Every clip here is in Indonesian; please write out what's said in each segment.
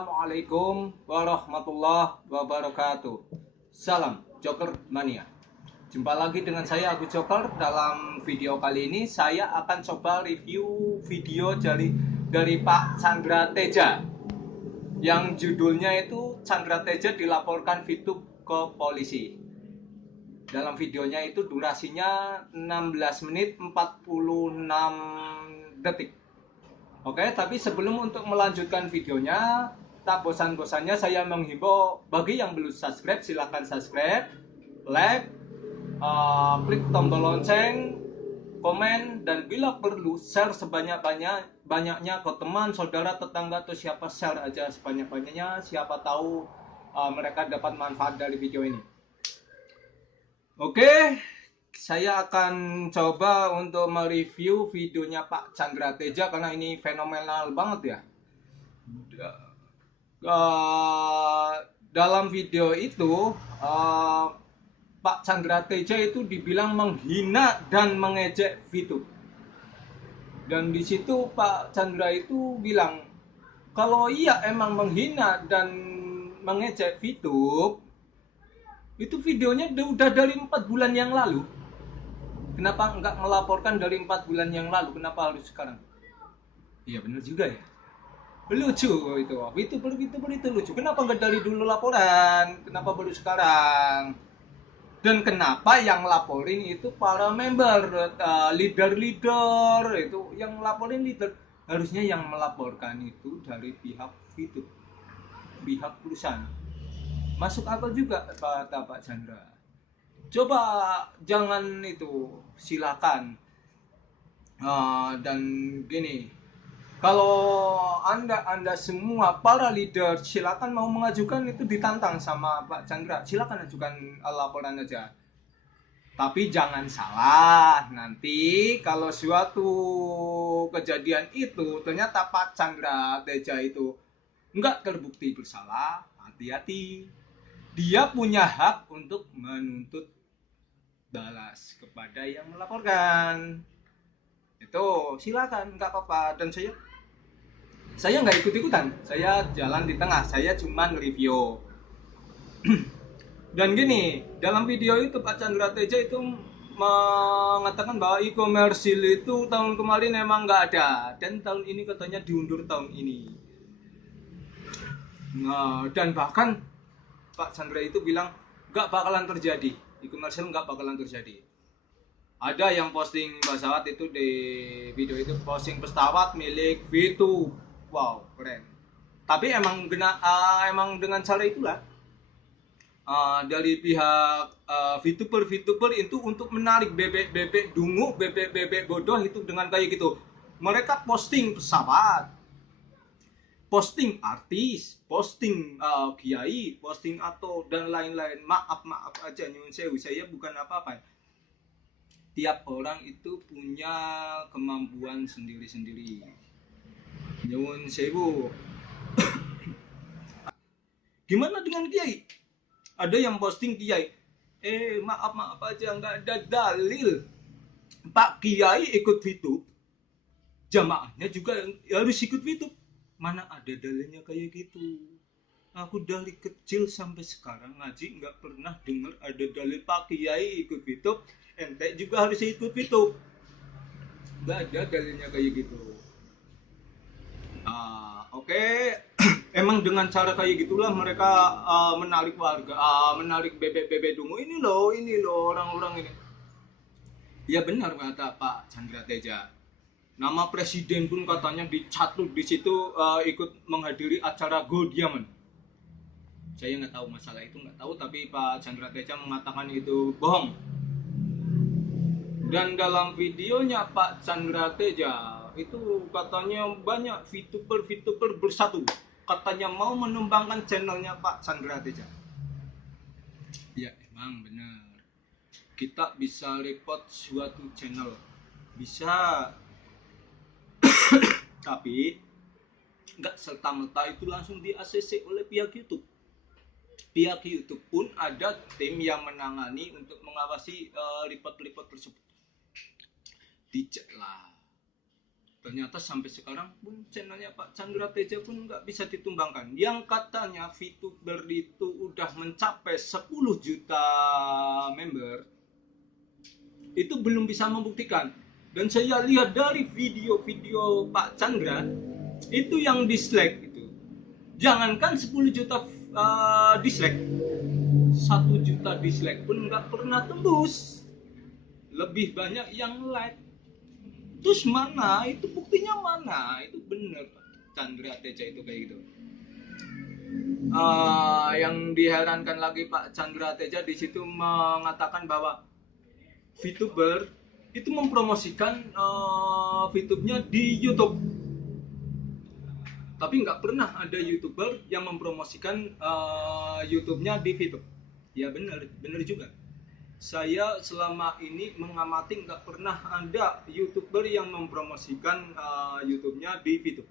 Assalamualaikum warahmatullahi wabarakatuh. Salam Joker Mania. Jumpa lagi dengan saya Agus Joker. Dalam video kali ini saya akan coba review video dari Pak Chandra Teja yang judulnya itu Chandra Teja dilaporkan VTube ke polisi. Dalam videonya itu durasinya 16 menit 46 detik. Oke, tapi sebelum untuk melanjutkan videonya, tak bosan-bosannya saya menghimbau bagi yang belum subscribe, silahkan subscribe, like, klik tombol lonceng, komen, dan bila perlu share sebanyak-banyaknya ke teman, saudara, tetangga, atau siapa, share aja sebanyak-banyaknya. Siapa tahu mereka dapat manfaat dari video ini. Oke, saya akan coba untuk mereview videonya Pak Chandra Teja karena ini fenomenal banget ya. Uh, dalam video itu Pak Chandra Teja itu dibilang menghina dan mengejek VTube. Dan di situ Pak Chandra itu bilang kalau iya emang menghina dan mengejek VTube, itu videonya udah dari 4 bulan yang lalu. Kenapa nggak melaporkan dari 4 bulan yang lalu? Kenapa harus sekarang? Iya benar juga ya. Lucu itu lucu. Kenapa nggak dari dulu laporan? Kenapa baru sekarang? Dan kenapa yang laporin itu para member, leader-leader itu yang laporin leader. Harusnya yang melaporkan itu dari pihak itu, pihak perusahaan. Masuk akal juga kata Pak Chandra. Coba jangan itu, silakan. Dan gini, kalau anda semua para leader silakan mau mengajukan itu ditantang sama Pak Chandra, silakan ajukan laporan aja. Tapi jangan salah, nanti kalau suatu kejadian itu ternyata Pak Chandra Teja itu nggak terbukti bersalah, hati-hati. Dia punya hak untuk menuntut balas kepada yang melaporkan. Itu silakan, nggak apa-apa. Dan saya nggak ikut-ikutan, saya jalan di tengah, saya cuma review. Dan gini, dalam video itu Pak Chandra Teja itu mengatakan bahwa e-commerce itu tahun kemarin emang nggak ada, dan tahun ini katanya diundur tahun ini. Nah, dan bahkan Pak Chandra itu bilang nggak bakalan terjadi, e-commerce nggak bakalan terjadi. Ada yang posting pesawat itu di video itu, posting pesawat milik V2. Wow, keren. Tapi emang dengan cara itulah dari pihak VTuber itu untuk menarik bebek-bebek dungu, bebek-bebek bodoh itu dengan kayak gitu. Mereka posting pesawat, posting artis, posting kiai, posting atau dan lain-lain. Maaf aja nyun sewu, saya bukan apa-apa. Tiap orang itu punya kemampuan sendiri-sendiri. Nyun sewu. Gimana dengan kiai? Ada yang posting kiai. Maaf aja nggak ada dalil. Pak Kiai ikut VTube, jamaahnya juga harus ikut VTube. Mana ada dalilnya kayak gitu? Aku dari kecil sampai sekarang ngaji nggak pernah dengar ada dalil Pak Kiai ikut VTube, ente juga harus ikut VTube. Nggak ada dalilnya kayak gitu. Oke. Emang dengan cara kayak gitulah mereka menarik warga, menarik bebek-bebek dungu. Ini loh orang-orang ini. Ya benar kata Pak Chandra Teja. Nama presiden pun katanya dicatut di situ, ikut menghadiri acara Gold Diamond. Saya nggak tahu masalah itu, nggak tahu, tapi Pak Chandra Teja mengatakan itu bohong. Dan dalam videonya Pak Chandra Teja itu katanya banyak VTuber bersatu. Katanya mau menumbangkan channelnya Pak Chandra Teja. Ya emang benar. Kita bisa report suatu channel, bisa, tapi nggak serta-merta itu langsung di ACC oleh pihak YouTube. Pihak YouTube pun ada tim yang menangani untuk mengawasi report-report tersebut. Dicek lah. Ternyata sampai sekarang pun channelnya Pak Chandra Teja pun nggak bisa ditumbangkan. Yang katanya VTuber itu udah mencapai 10 juta member, itu belum bisa membuktikan. Dan saya lihat dari video-video Pak Chandra, itu yang dislike itu. Jangankan 10 juta dislike, 1 juta dislike pun nggak pernah tembus. Lebih banyak yang like. Terus mana? Itu buktinya mana? Itu bener Chandra Teja itu kayak gitu. Yang diherankan lagi Pak Chandra Teja di situ mengatakan bahwa VTuber itu mempromosikan VTube-nya di YouTube. Tapi nggak pernah ada YouTuber yang mempromosikan YouTube-nya di VTube. Ya benar juga. Saya selama ini mengamati nggak pernah ada YouTuber yang mempromosikan YouTube-nya di VTube.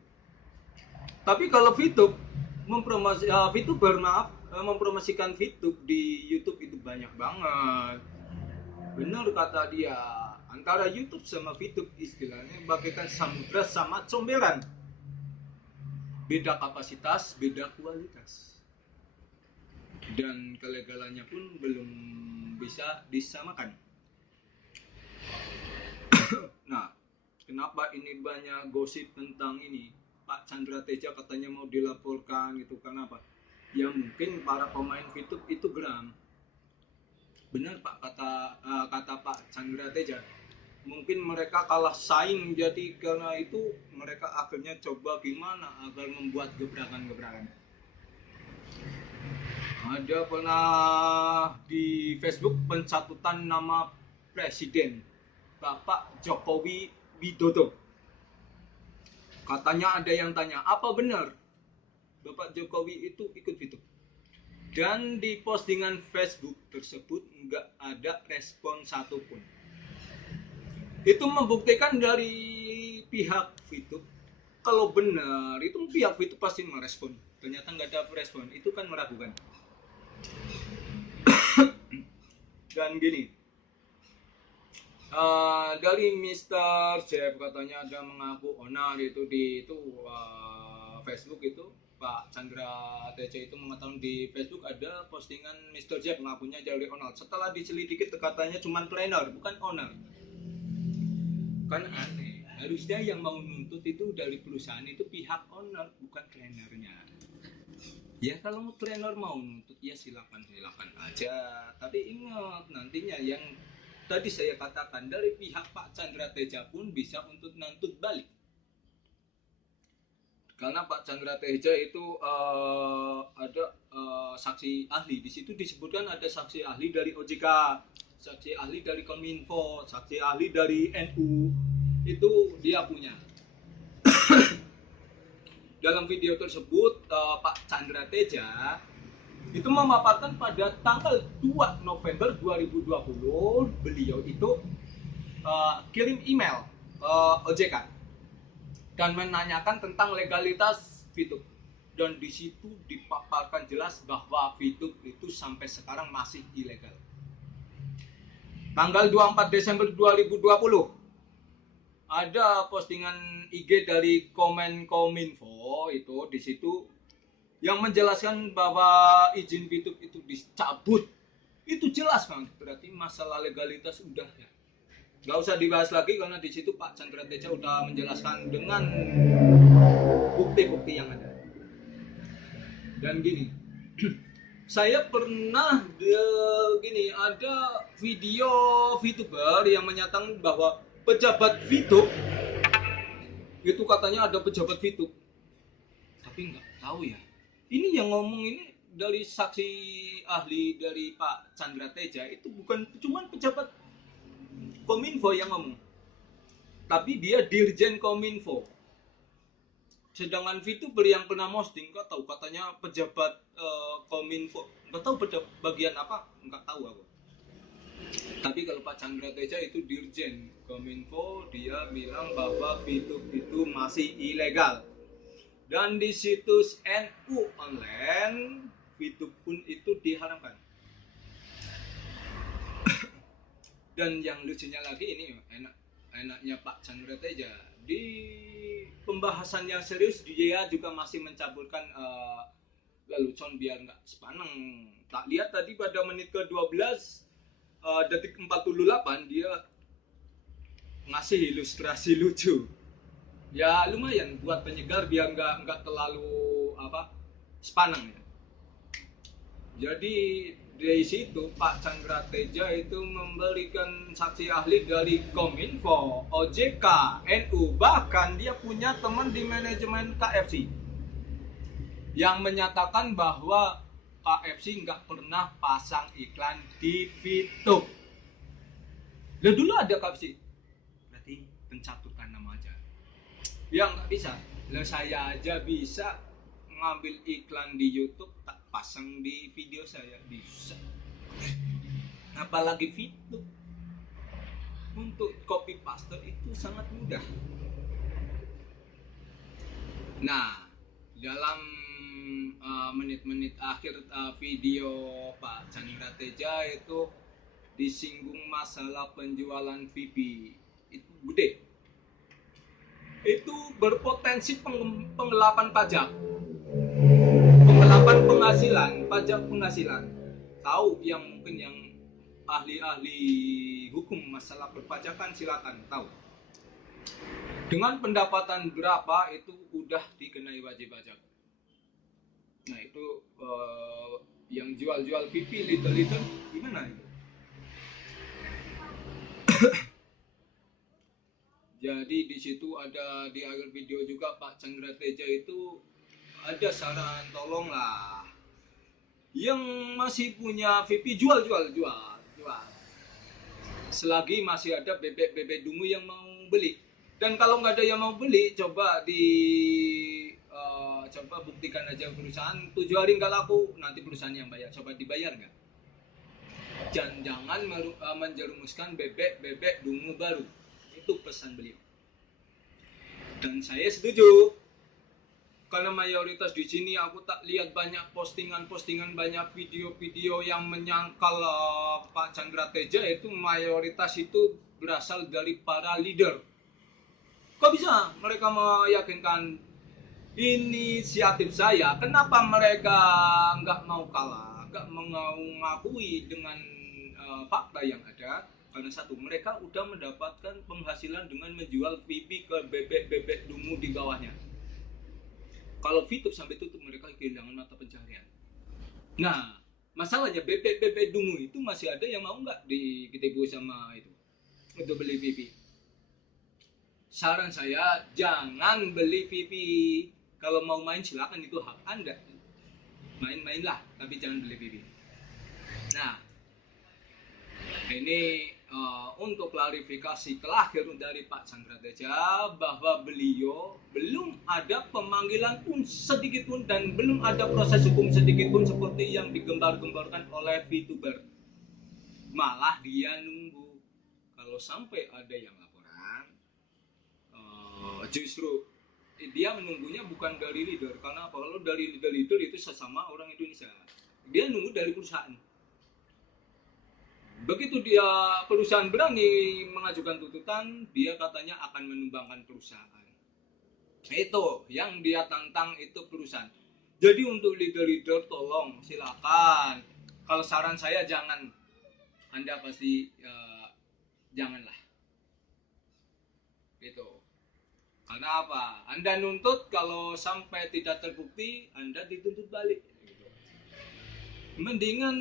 Tapi kalau VTuber mempromosikan VTube di YouTube itu banyak banget. Benar kata dia, antara YouTube sama VTube istilahnya bagaikan samudra sama comberan. Beda kapasitas, beda kualitas. Dan kelegalannya pun belum bisa disamakan. Nah, kenapa ini banyak gosip tentang ini? Pak Chandra Teja katanya mau dilaporkan gitu, kenapa? Ya mungkin para pemain VTube itu geram. Benar Pak, kata Pak Chandra Teja. Mungkin mereka kalah saing, jadi karena itu mereka akhirnya coba gimana agar membuat gebrakan-gebrakan. Ada pernah di Facebook pencatutan nama Presiden Bapak Jokowi Widodo. Katanya ada yang tanya, apa benar Bapak Jokowi itu ikut VTube? Dan di postingan Facebook tersebut nggak ada respon satupun. Itu membuktikan dari pihak VTube, kalau benar itu pihak VTube pasti merespon. Ternyata nggak ada respon, itu kan meragukan. Dan gini, dari Mr. Jeff katanya ada mengaku onar itu di Facebook itu. Pak Chandra Teja itu mengatakan di Facebook ada postingan Mr. Jeff mengakunya dari owner. Setelah diselidiki katanya cuma trainer bukan owner. Kan aneh. Harusnya yang mau nuntut itu dari perusahaan itu pihak owner bukan trainernya. Ya kalau trainer mau nuntut ya silakan aja. Tapi ingat nantinya yang tadi saya katakan dari pihak Pak Chandra Teja pun bisa untuk nuntut balik. Karena Pak Chandra Teja itu ada saksi ahli. Di situ disebutkan ada saksi ahli dari OJK, saksi ahli dari Kominfo, saksi ahli dari NU. Itu dia punya. Dalam video tersebut Pak Chandra Teja itu memaparkan pada tanggal 2 November 2020 beliau itu kirim email OJK dan menanyakan tentang legalitas VTube. Dan di situ dipaparkan jelas bahwa VTube itu sampai sekarang masih ilegal. Tanggal 24 Desember 2020 ada postingan IG dari Kominfo itu di situ yang menjelaskan bahwa izin VTube itu dicabut. Itu jelas kan, berarti masalah legalitas udah ya. Gak usah dibahas lagi karena di situ Pak Chandra Teja udah menjelaskan dengan bukti-bukti yang ada. Dan gini, saya pernah ada video VTuber yang menyatakan bahwa pejabat VTube itu katanya ada pejabat VTube, tapi nggak tahu ya. Ini yang ngomong ini dari saksi ahli dari Pak Chandra Teja itu bukan cuma pejabat Kominfo yang ngomong, tapi dia Dirjen Kominfo. Sedangkan VTuber yang pernah posting nggak tahu katanya pejabat Kominfo, nggak tahu bagian apa, nggak tahu aku. Tapi kalau Pak Chandra Teja itu Dirjen Kominfo, dia bilang bahwa VTube itu masih ilegal. Dan di situs NU online, VTube pun itu diharamkan. Dan yang lucunya lagi ini enaknya Pak Chandra Teja, di pembahasan yang serius dia juga masih mencampurkan lelucon biar nggak sepaneng. Tak lihat tadi pada menit ke-12 detik 48 dia ngasih ilustrasi lucu. Ya lumayan buat penyegar biar nggak terlalu sepaneng ya. Jadi dari situ Pak Chandra Teja itu memberikan saksi ahli dari Kominfo, OJK, NU, bahkan dia punya teman di manajemen KFC yang menyatakan bahwa KFC nggak pernah pasang iklan di VTube. Lah dulu ada KFC, berarti pencatutan nama aja. Ya nggak bisa. Lah saya aja bisa ngambil iklan di YouTube tak pasang di video saya, bisa. Apalagi VTube. Untuk copy paste itu sangat mudah. Nah, dalam menit-menit akhir video Pak Chandra Teja itu disinggung masalah penjualan VIP. Itu gede. Itu berpotensi penggelapan pajak. Penggelapan penghasilan, pajak penghasilan. Tahu yang mungkin yang ahli-ahli hukum masalah perpajakan silakan tahu. Dengan pendapatan berapa itu udah dikenai wajib pajak. Nah itu yang jual-jual pipi little gimana itu? Jadi di situ ada di akhir video juga Pak Chandra Teja itu ada saran tolonglah yang masih punya VIP jual. Selagi masih ada bebek dungu yang mau beli. Dan kalau nggak ada yang mau beli, coba coba buktikan aja perusahaan 7 hari nggak laku, nanti perusahaan yang bayar. Coba dibayar nggak? Jangan menjerumuskan bebek dungu baru. Itu pesan beliau. Dan saya setuju. Karena mayoritas di sini aku tak lihat banyak postingan-postingan, banyak video-video yang menyangkal Pak Chandra Teja itu mayoritas itu berasal dari para leader. Kok bisa mereka meyakinkan inisiatif saya? Kenapa mereka nggak mau kalah, nggak mau mengakui dengan fakta yang ada? Karena satu, mereka udah mendapatkan penghasilan dengan menjual VIP ke bebek dungu di bawahnya. Kalau VTube sampai tutup mereka kehilangan mata pencaharian. Nah, masalahnya bebek dungu itu masih ada yang mau nggak ditipu sama itu untuk beli VIP. Saran saya jangan beli VIP. Kalau mau main silakan, itu hak Anda. Main-mainlah, tapi jangan beli VIP. Nah, ini untuk klarifikasi terakhir dari Pak Chandra Teja bahwa beliau belum ada pemanggilan pun sedikit pun dan belum ada proses hukum sedikit pun seperti yang digembar-gemborkan oleh VTuber. Malah dia nunggu kalau sampai ada yang laporan, justru dia menunggunya bukan dari leader. Karena apa? Kalau dari leader itu sesama orang Indonesia, dia nunggu dari perusahaan. Begitu dia perusahaan berani mengajukan tuntutan, dia katanya akan menumbangkan perusahaan. Itu yang dia tantang, itu perusahaan. Jadi untuk leader-leader tolong silakan. Kalau saran saya jangan. Anda pasti janganlah. Gitu. Karena apa? Anda nuntut, kalau sampai tidak terbukti, Anda dituntut balik. Mendingan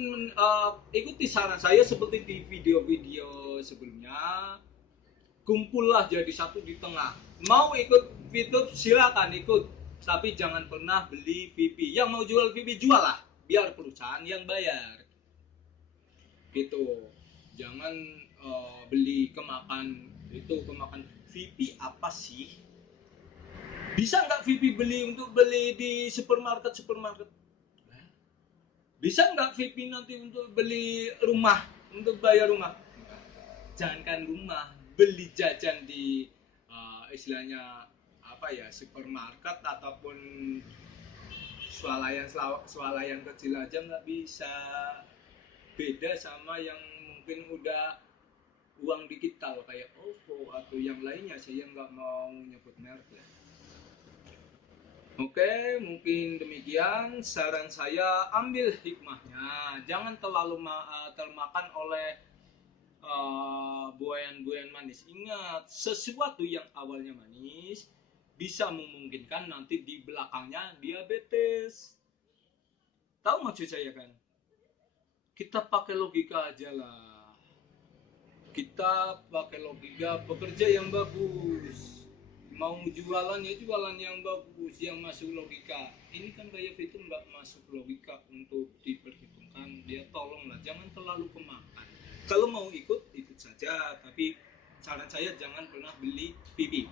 ikuti saran saya seperti di video-video sebelumnya, kumpullah jadi satu di tengah. Mau ikut VTube silakan ikut, tapi jangan pernah beli VIP. Yang mau jual VIP jual lah, biar perusahaan yang bayar. Gitu. Jangan beli kemakan VIP apa sih? Bisa nggak VIP beli untuk beli di supermarket? Bisa nggak VIP nanti untuk beli rumah, untuk bayar rumah? Jangankan rumah, beli jajan di istilahnya supermarket ataupun swalayan kecil aja nggak bisa. Beda sama yang mungkin udah uang digital kayak OVO atau yang lainnya, saya nggak mau nyebut merek ya. Oke, mungkin demikian saran saya, ambil hikmahnya, jangan terlalu termakan oleh buayan-buayan manis. Ingat, sesuatu yang awalnya manis bisa memungkinkan nanti di belakangnya diabetes. Tahu maksud saya kan? Kita pakai logika aja lah. Kita pakai logika, bekerja yang bagus. Mau jualan ya jualan yang bagus, yang masuk logika. Ini kan gaya Fitur nggak masuk logika untuk diperhitungkan. Dia tolonglah, jangan terlalu kemakan. Kalau mau ikut, ikut saja. Tapi saran saya jangan pernah beli pipi.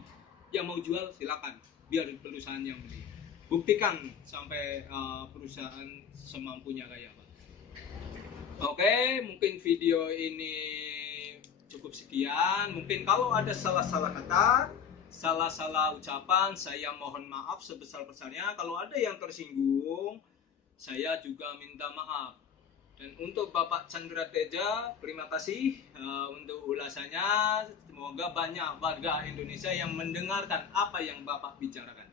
Yang mau jual silakan, biar perusahaan yang beli. Buktikan sampai perusahaan semampunya kayak apa. Oke, mungkin video ini cukup sekian. Mungkin kalau ada salah-salah kata, salah-salah ucapan, saya mohon maaf sebesar-besarnya. Kalau ada yang tersinggung, saya juga minta maaf. Dan untuk Bapak Chandra Teja, terima kasih untuk ulasannya. Semoga banyak warga Indonesia yang mendengarkan apa yang Bapak bicarakan,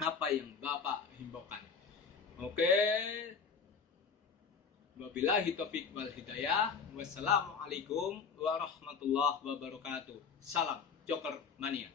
apa yang Bapak himbaukan. Oke, wabillahi taufiq wal hidayah. Wassalamualaikum warahmatullahi wabarakatuh. Salam Joker Mania.